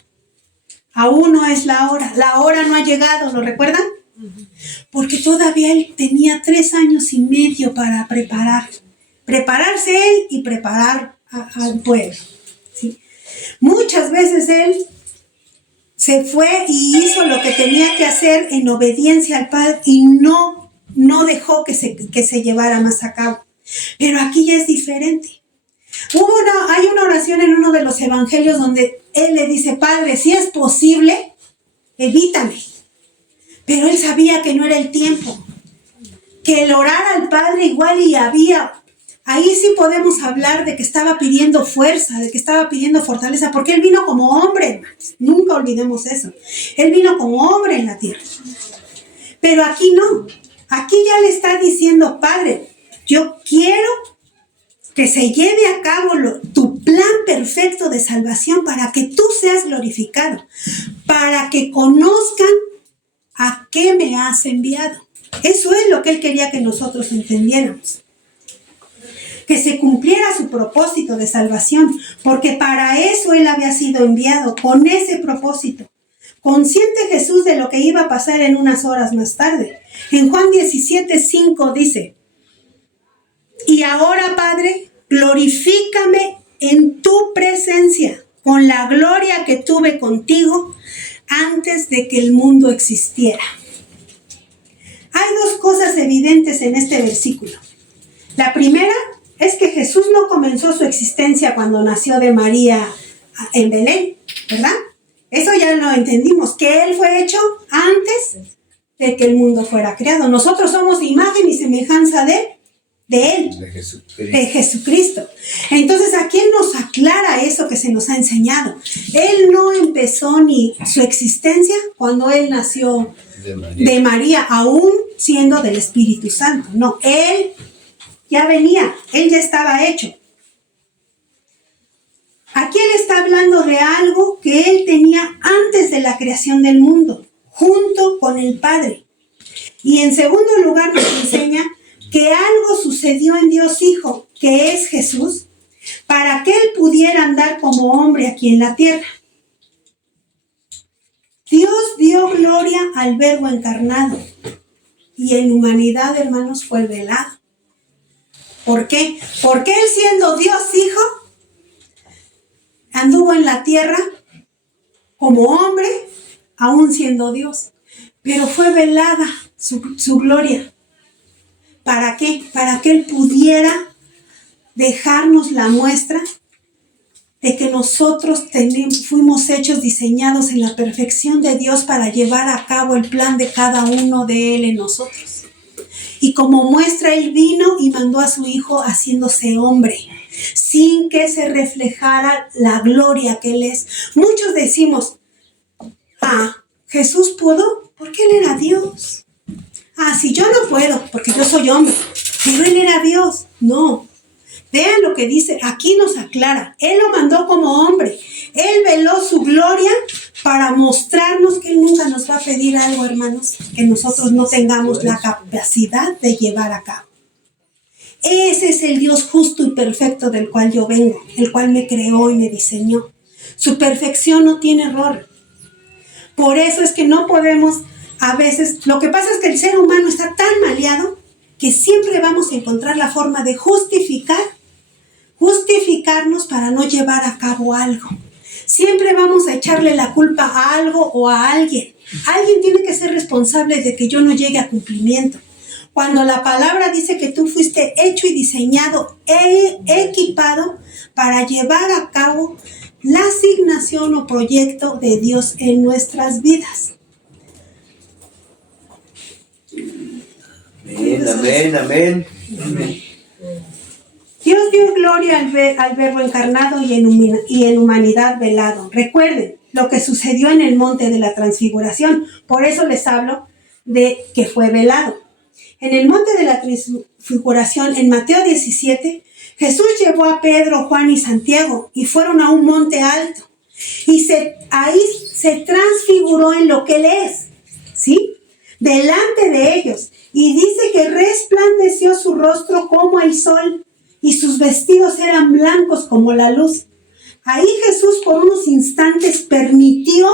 Aún no es la hora no ha llegado, ¿lo recuerdan? Porque todavía él tenía 3 años y medio para prepararse él y preparar al pueblo, ¿sí? Muchas veces él se fue y hizo lo que tenía que hacer en obediencia al Padre y no dejó que se llevara más a cabo. Pero aquí ya es diferente. Hay una oración en uno de los evangelios donde él le dice: Padre, si es posible, evítame. Pero él sabía que no era el tiempo, que el orar al Padre igual y ahí sí podemos hablar de que estaba pidiendo fuerza, de que estaba pidiendo fortaleza, porque Él vino como hombre, hermanos. Nunca olvidemos eso. Él vino como hombre en la tierra. Pero aquí no. Aquí ya le está diciendo: Padre, yo quiero que se lleve a cabo tu plan perfecto de salvación para que tú seas glorificado, para que conozcan a qué me has enviado. Eso es lo que Él quería que nosotros entendiéramos. Que se cumpliera su propósito de salvación, porque para eso Él había sido enviado, con ese propósito consciente Jesús de lo que iba a pasar en unas horas más tarde. En Juan 17:5 dice, y ahora, Padre, glorifícame en tu presencia con la gloria que tuve contigo antes de que el mundo existiera. Hay dos cosas evidentes en este versículo. La primera es que Jesús no comenzó su existencia cuando nació de María en Belén, ¿verdad? Eso ya lo entendimos, que Él fue hecho antes de que el mundo fuera creado. Nosotros somos imagen y semejanza de Él, de Jesucristo. Entonces aquí Él nos aclara eso que se nos ha enseñado. Él no empezó ni su existencia cuando Él nació de María, aún siendo del Espíritu Santo. No, Él ya venía, Él ya estaba hecho. Aquí Él está hablando de algo que Él tenía antes de la creación del mundo, junto con el Padre. Y en segundo lugar nos enseña que algo sucedió en Dios Hijo, que es Jesús, para que Él pudiera andar como hombre aquí en la tierra. Dios dio gloria al Verbo encarnado y en humanidad, hermanos, fue velado. ¿Por qué? Porque Él, siendo Dios Hijo, anduvo en la tierra como hombre, aún siendo Dios. Pero fue velada su gloria. ¿Para qué? Para que Él pudiera dejarnos la muestra de que nosotros fuimos hechos, diseñados en la perfección de Dios para llevar a cabo el plan de cada uno de Él en nosotros. Y como muestra, Él vino y mandó a su Hijo haciéndose hombre, sin que se reflejara la gloria que Él es. Muchos decimos, Jesús pudo porque Él era Dios. Si yo no puedo porque yo soy hombre, pero Él era Dios. No. Vean lo que dice, aquí nos aclara. Él lo mandó como hombre. Él veló su gloria para mostrarnos que Él nunca nos va a pedir algo, hermanos, que nosotros no tengamos la capacidad de llevar a cabo. Ese es el Dios justo y perfecto del cual yo vengo, el cual me creó y me diseñó. Su perfección no tiene error. Por eso es que no podemos, a veces, lo que pasa es que el ser humano está tan maleado que siempre vamos a encontrar la forma de justificarnos para no llevar a cabo algo. Siempre vamos a echarle la culpa a algo o a alguien. Alguien tiene que ser responsable de que yo no llegue a cumplimiento. Cuando la palabra dice que tú fuiste hecho y diseñado e equipado para llevar a cabo la asignación o proyecto de Dios en nuestras vidas. Amén, amén, amén. Amén. Dios dio gloria al Verbo encarnado y en humanidad velado. Recuerden lo que sucedió en el monte de la transfiguración. Por eso les hablo de que fue velado. En el monte de la transfiguración, en Mateo 17, Jesús llevó a Pedro, Juan y Santiago y fueron a un monte alto. Y ahí se transfiguró en lo que Él es, ¿sí? Delante de ellos. Y dice que resplandeció su rostro como el sol y sus vestidos eran blancos como la luz. Ahí Jesús por unos instantes permitió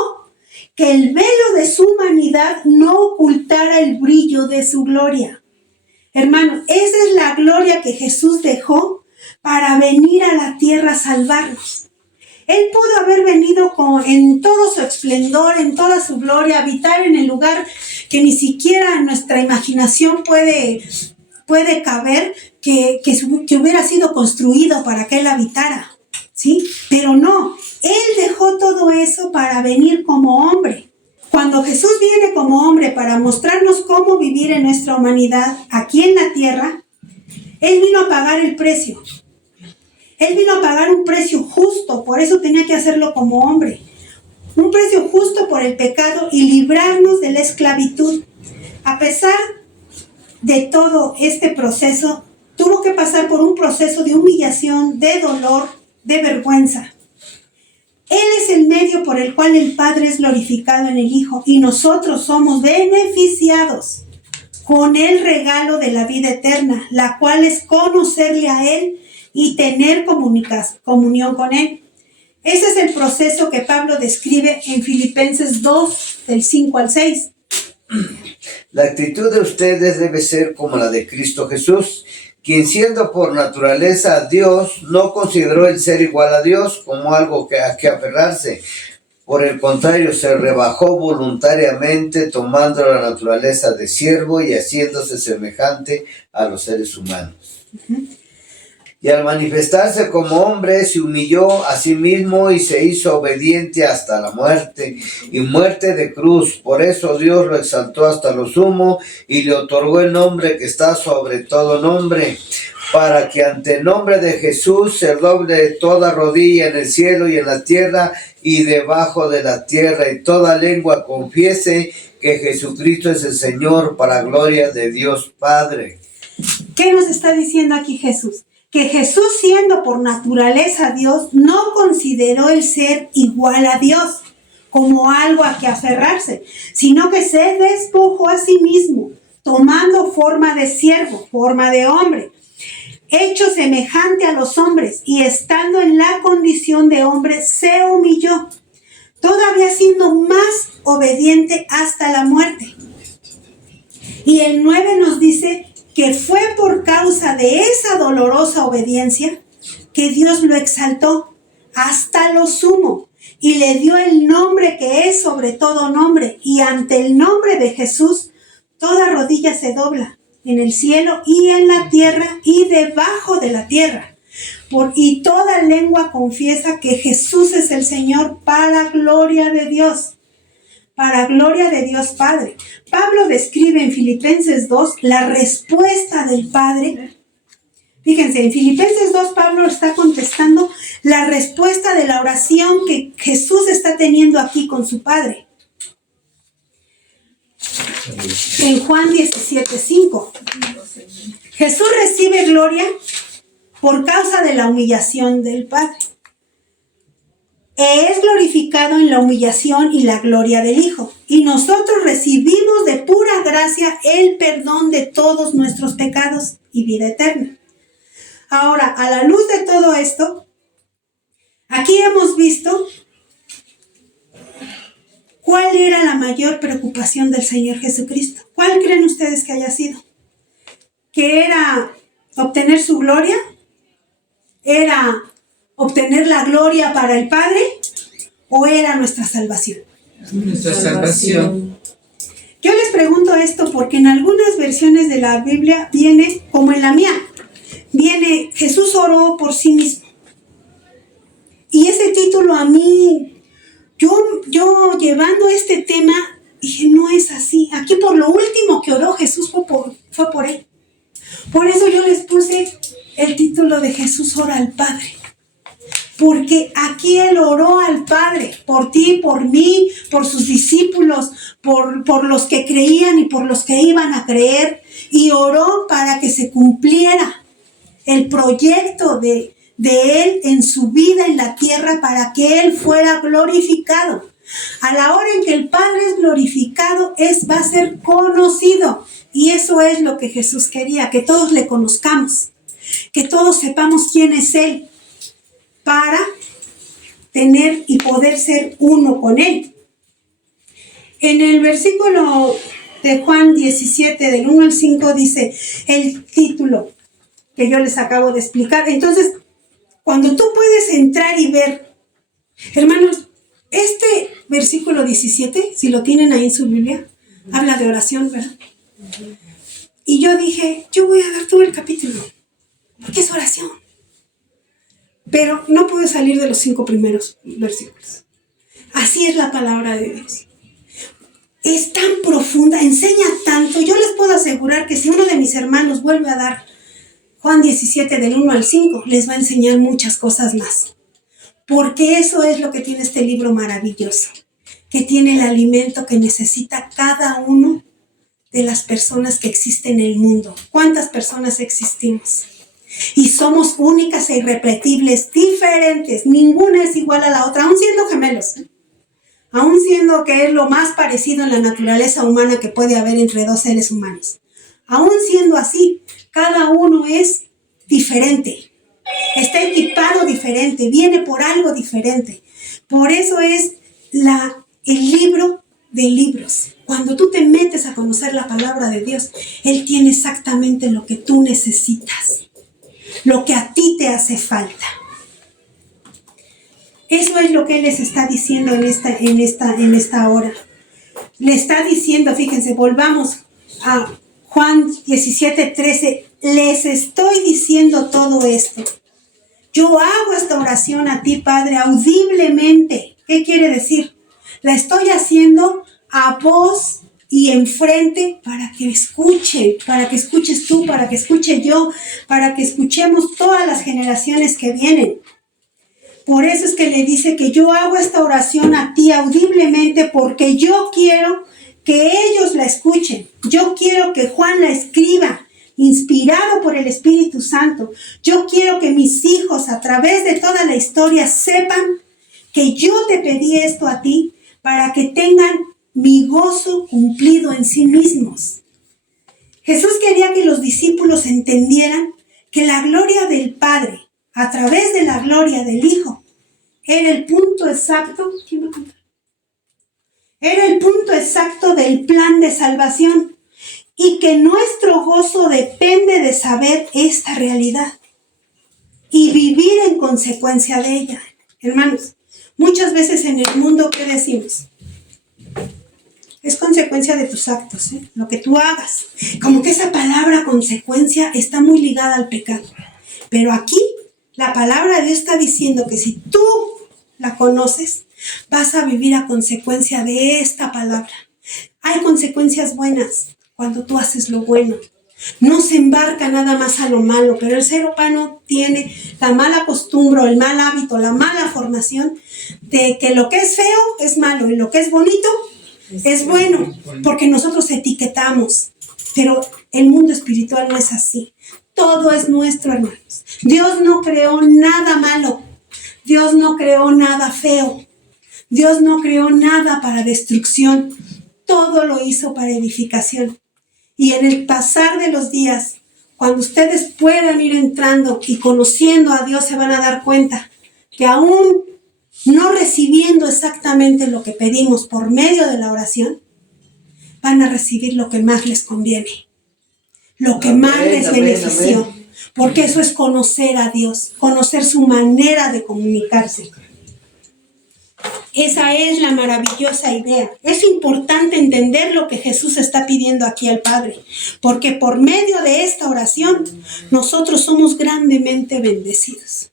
que el velo de su humanidad no ocultara el brillo de su gloria. Hermanos, esa es la gloria que Jesús dejó para venir a la tierra a salvarnos. Él pudo haber venido en todo su esplendor, en toda su gloria, habitar en el lugar que ni siquiera nuestra imaginación puede caber, que hubiera sido construido para que Él habitara, ¿sí? Pero no, Él dejó todo eso para venir como hombre. Cuando Jesús viene como hombre para mostrarnos cómo vivir en nuestra humanidad aquí en la tierra, Él vino a pagar el precio. Él vino a pagar un precio justo, por eso tenía que hacerlo como hombre. Un precio justo por el pecado y librarnos de la esclavitud. A pesar de todo este proceso, tuvo que pasar por un proceso de humillación, de dolor, de vergüenza. Él es el medio por el cual el Padre es glorificado en el Hijo y nosotros somos beneficiados con el regalo de la vida eterna, la cual es conocerle a Él y tener comunión con Él. Ese es el proceso que Pablo describe en Filipenses 2, del 5 al 6. La actitud de ustedes debe ser como la de Cristo Jesús, quien siendo por naturaleza Dios, no consideró el ser igual a Dios como algo a que aferrarse. Por el contrario, se rebajó voluntariamente, tomando la naturaleza de siervo y haciéndose semejante a los seres humanos. Y al manifestarse como hombre, se humilló a sí mismo y se hizo obediente hasta la muerte, y muerte de cruz. Por eso Dios lo exaltó hasta lo sumo y le otorgó el nombre que está sobre todo nombre, para que ante el nombre de Jesús se doble toda rodilla en el cielo y en la tierra y debajo de la tierra, y toda lengua confiese que Jesucristo es el Señor, para gloria de Dios Padre. ¿Qué nos está diciendo aquí Jesús? Que Jesús, siendo por naturaleza Dios, no consideró el ser igual a Dios como algo a que aferrarse, sino que se despojó a sí mismo, tomando forma de siervo, forma de hombre, hecho semejante a los hombres, y estando en la condición de hombre, se humilló, todavía siendo más obediente hasta la muerte. Y el 9 nos dice que fue por causa de esa dolorosa obediencia que Dios lo exaltó hasta lo sumo y le dio el nombre que es sobre todo nombre, y ante el nombre de Jesús toda rodilla se dobla en el cielo y en la tierra y debajo de la tierra, y toda lengua confiesa que Jesús es el Señor, para gloria de Dios. Para gloria de Dios Padre. Pablo describe en Filipenses 2 la respuesta del Padre. Fíjense, en Filipenses 2 Pablo está contestando la respuesta de la oración que Jesús está teniendo aquí con su Padre. En Juan 17:5. Jesús recibe gloria por causa de la humillación del Padre. Es glorificado en la humillación y la gloria del Hijo. Y nosotros recibimos de pura gracia el perdón de todos nuestros pecados y vida eterna. Ahora, a la luz de todo esto, aquí hemos visto cuál era la mayor preocupación del Señor Jesucristo. ¿Cuál creen ustedes que haya sido? ¿Que era obtener su gloria? ¿Era obtener la gloria para el Padre? ¿O era nuestra salvación? Nuestra salvación. Yo les pregunto esto porque en algunas versiones de la Biblia viene, como en la mía, viene Jesús oró por sí mismo. Y ese título a mí, yo llevando este tema, dije, no es así. Aquí por lo último que oró Jesús fue por él. Por eso yo les puse el título de Jesús ora al Padre. Porque aquí Él oró al Padre, por ti, por mí, por sus discípulos, por los que creían y por los que iban a creer. Y oró para que se cumpliera el proyecto de Él en su vida en la tierra, para que Él fuera glorificado. A la hora en que el Padre es glorificado, va a ser conocido. Y eso es lo que Jesús quería, que todos le conozcamos, que todos sepamos quién es Él, para tener y poder ser uno con Él. En el versículo de Juan 17, del 1 al 5, dice el título que yo les acabo de explicar. Entonces, cuando tú puedes entrar y ver, hermanos, este versículo 17, si lo tienen ahí en su Biblia, habla de oración, ¿verdad? Y yo dije, yo voy a dar todo el capítulo, porque es oración. Pero no pude salir de los 5 primeros versículos. Así es la palabra de Dios. Es tan profunda, enseña tanto. Yo les puedo asegurar que si uno de mis hermanos vuelve a dar Juan 17 del 1 al 5, les va a enseñar muchas cosas más. Porque eso es lo que tiene este libro maravilloso, que tiene el alimento que necesita cada uno de las personas que existen en el mundo. ¿Cuántas personas existimos? Y somos únicas e irrepetibles, diferentes. Ninguna es igual a la otra, aún siendo gemelos. Aún siendo que es lo más parecido en la naturaleza humana que puede haber entre dos seres humanos. Aún siendo así, cada uno es diferente. está equipado diferente, viene por algo diferente. Por eso es el libro de libros. Cuando tú te metes a conocer la palabra de Dios, Él tiene exactamente lo que tú necesitas, lo que a ti te hace falta. Eso es lo que Él les está diciendo en esta hora. Le está diciendo, fíjense, volvamos a Juan 17:13. Les estoy diciendo todo esto. Yo hago esta oración a ti, Padre, audiblemente. ¿Qué quiere decir? La estoy haciendo a voz y enfrente para que escuchen, para que escuches tú, para que escuche yo, para que escuchemos todas las generaciones que vienen. Por eso es que le dice que yo hago esta oración a ti audiblemente porque yo quiero que ellos la escuchen. Yo quiero que Juan la escriba, inspirado por el Espíritu Santo. Yo quiero que mis hijos a través de toda la historia sepan que yo te pedí esto a ti para que tengan mi gozo cumplido en sí mismos. Jesús quería que los discípulos entendieran que la gloria del Padre, a través de la gloria del Hijo, era el punto exacto. ¿Quién va a contar? Era el punto exacto del plan de salvación y que nuestro gozo depende de saber esta realidad y vivir en consecuencia de ella. Hermanos, muchas veces en el mundo, ¿qué decimos? Es consecuencia de tus actos, lo que tú hagas. Como que esa palabra consecuencia está muy ligada al pecado. Pero aquí la palabra de Dios está diciendo que si tú la conoces, vas a vivir a consecuencia de esta palabra. Hay consecuencias buenas cuando tú haces lo bueno. No se embarca nada más a lo malo, pero el ser humano tiene la mala costumbre, el mal hábito, la mala formación de que lo que es feo es malo y lo que es bonito es bueno, porque nosotros etiquetamos. Pero el mundo espiritual no es así. Todo es nuestro, hermanos. Dios no creó nada malo. Dios no creó nada feo. Dios no creó nada para destrucción. Todo lo hizo para edificación. Y en el pasar de los días, cuando ustedes puedan ir entrando y conociendo a Dios, se van a dar cuenta que aún no recibiendo exactamente lo que pedimos por medio de la oración, van a recibir lo que más les conviene, lo que más les benefició, porque eso es conocer a Dios, conocer su manera de comunicarse. Esa es la maravillosa idea. Es importante entender lo que Jesús está pidiendo aquí al Padre, porque por medio de esta oración nosotros somos grandemente bendecidos.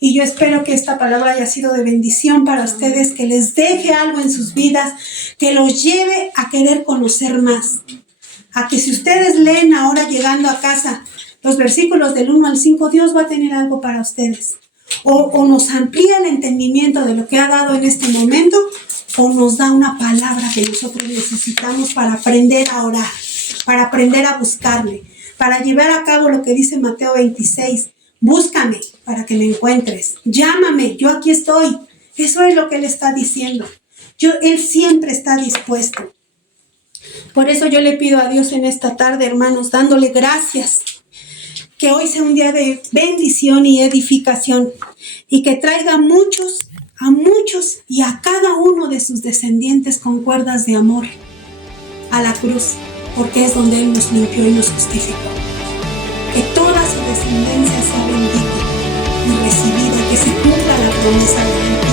Y yo espero que esta palabra haya sido de bendición para ustedes, que les deje algo en sus vidas, que los lleve a querer conocer más. A que si ustedes leen ahora llegando a casa los versículos del 1 al 5, Dios va a tener algo para ustedes. O nos amplía el entendimiento de lo que ha dado en este momento, o nos da una palabra que nosotros necesitamos para aprender a orar, para aprender a buscarle, para llevar a cabo lo que dice Mateo 26. Búscame para que me encuentres. Llámame, yo aquí estoy. Eso es lo que Él está diciendo. Él siempre está dispuesto. Por eso yo le pido a Dios en esta tarde, hermanos, dándole gracias. Que hoy sea un día de bendición y edificación. Y que traiga a muchos y a cada uno de sus descendientes con cuerdas de amor a la cruz. Porque es donde Él nos limpió y nos justificó. Que toda su descendencia sea bendita y recibida, que se cumpla la promesa de Él.